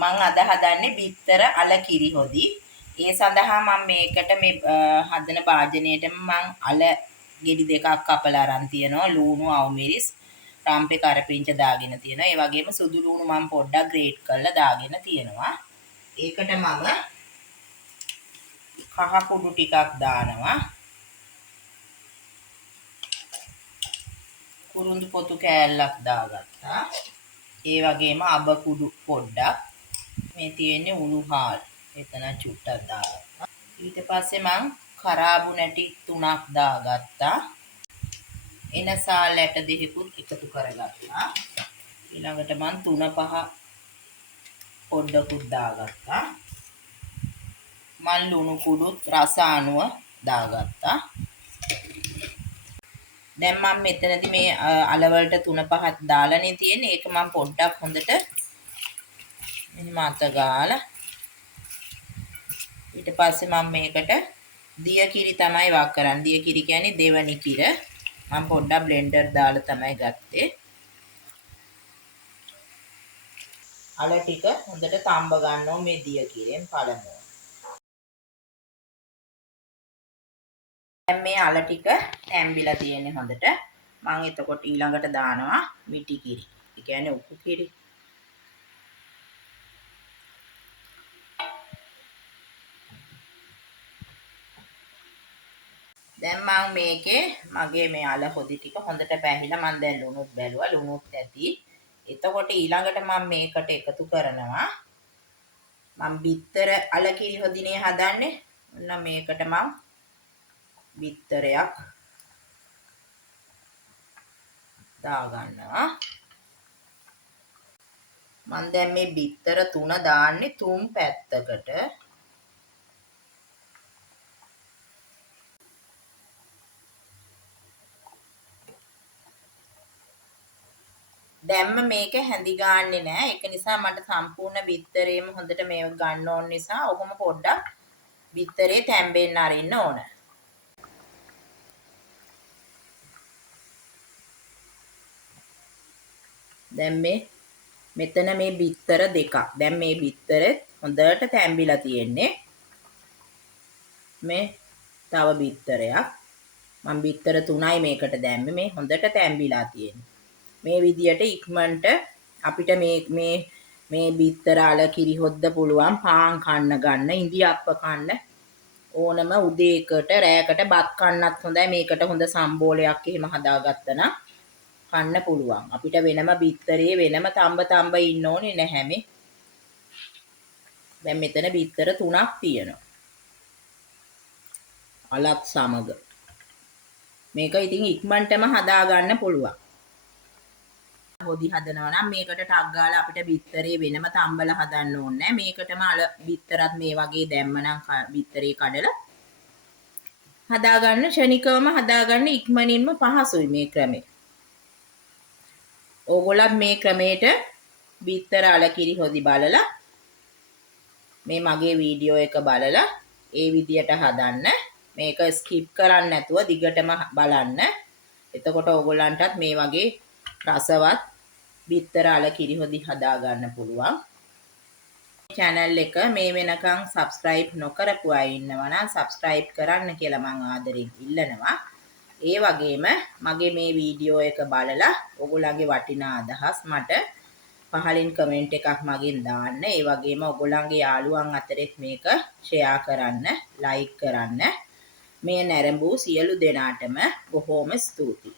මං අද හදන්නේ බිත්තර අල කිරි හොදි. ඒ සඳහා මම මේකට මේ හදන භාජනයේට මං අල ගෙඩි දෙකක් කපලා අරන් තියනවා. ලූණු අවුමිරිස් රම්පේ කරපිංච දාගෙන තියෙනවා. ඒ වගේම සුදු ලූණු මම පොඩ්ඩක් ග්‍රේට් කරලා දාගෙන තියෙනවා. ඒකට මම කහ කුඩු ටිකක් දානවා. කුරුඳු පොතු කෑල්ලක් දාගත්තා. ඒ වගේම අබ කුඩු පොඩ්ඩක්. මේ තියෙන්නේ උණු හාල්. එතන චුට්ටක් දාගත්තා. ඊට පස්සේ මං කරාබු නැටි 3ක් දාගත්තා. එනසාල් ඇට දෙකකුත් එකතු කරගත්තා. ඊළඟට මං 3-5 පොඩ්ඩකුත් දාගත්තා. මං ලුණු කුඩුත් රස අනුව දාගත්තා. දැන් මම මෙතනදී මේ අල වලට 3-5ක් දාලානේ තියෙන්නේ. ඒක මම පොඩ්ඩක් හොඳට මෙහෙම අත ගාලා ඊට පස්සේ මම මේකට දිය කිරි තමයි වක් කරන්නේ. දිය කිරි කියන්නේ දෙවනි කිර. මම පොඩ්ඩක් බ්ලෙන්ඩර් දාලා තමයි ගත්තේ. අල ටික හොඳට තඹ ගන්නවා මේ දිය කිරෙන් පළමුව. දැන් මේ අල ටික තැම්බිලා තියෙන්නේ හොඳට. මම එතකොට ඊළඟට දානවා මිටි කිරි. ඒ කියන්නේ උපු කිරි. දැන් මම මේකේ මගේ මේ අල හොදි ටික හොඳට පැහිලා මම දැන් ලුණුත් බැලුවා. ලුණුත් ඇති. එතකොට ඊළඟට මම මේකට එකතු කරනවා මම බිත්තර අල කිරි හොදිනේ හදන්නේ. ඔන්න මේකට මම බිත්තරයක් දාගන්නවා. මම දැන් මේ බිත්තර 3 දාන්නේ 3 පැත්තකට. දැම්ම මේක හැඳි ගන්නෙ නෑ. ඒක නිසා මට සම්පූර්ණ බිත්තරේම හොඳට මේව ගන්න ඕන නිසා ඔහොම පොඩ්ඩක් බිත්තරේ තැම්බෙන්න අරින්න ඕන. දැන් මෙතන මේ බිත්තර දෙකක්. දැන් මේ බිත්තරේ හොඳට තැම්බිලා තියෙන්නේ. මේ තව බිත්තරයක්. මම බිත්තර 3යි මේකට දැම්මේ. මේ හොඳට තැම්බිලා තියෙන්නේ. මේ විදියට ඉක්මනට අපිට මේ බිත්තර අල කිරි හොද්ද පුළුවන් පාන් කන්න ගන්න, ඉඳිආප්ප කන්න ඕනම උදේකට රෑකට බත් කන්නත් හොඳයි. මේකට හොඳ සම්බෝලයක් එහෙම හදාගත්තා නම් කන්න පුළුවන්. අපිට වෙනම බිත්තරේ වෙනම තඹ ඉන්න ඕනේ නැහැ මේ. දැන් මෙතන බිත්තර 3ක් තියෙනවා. අලත් සමග. මේක ඉතින් ඉක්මනටම හදා ගන්න පුළුවන්. හොදි හදනවා නම් මේකට ටක් ගාලා අපිට බිත්තරේ වෙනම තම්බලා හදන්න ඕනේ නැහැ. මේකටම අල බිත්තරත් මේ වගේ දැම්මනම් බිත්තරේ කඩලා හදාගන්න ෂණිකවම හදාගන්න ඉක්මනින්ම පහසුයි මේ ක්‍රමේ. ඕගොල්ලන් මේ ක්‍රමයට බිත්තර අල කිරි හොදි බලලා මේ මගේ වීඩියෝ එක බලලා ඒ විදියට හදන්න. මේක ස්කිප් කරන්නේ නැතුව දිගටම බලන්න. එතකොට ඕගොල්ලන්ටත් මේ වගේ රසවත් බිත්තර අල කිරි හොදි හදා ගන්න පුළුවන්. channel එක මේ වෙනකන් subscribe නොකරපු අය ඉන්නවා නම් subscribe කරන්න කියලා මම ආදරෙන් ඉල්ලනවා. ඒ වගේම මගේ මේ වීඩියෝ එක බලලා ඔයගොල්ලන්ගේ වටිනා අදහස් මට පහලින් කමෙන්ට් එකක් මගෙන් දාන්න. ඒ වගේම ඔයගොල්ලන්ගේ යාළුවන් අතරෙත් මේක ෂෙයා කරන්න, ලයික් කරන්න. මේ නැරඹූ සියලු දෙනාටම බොහෝම ස්තුතියි.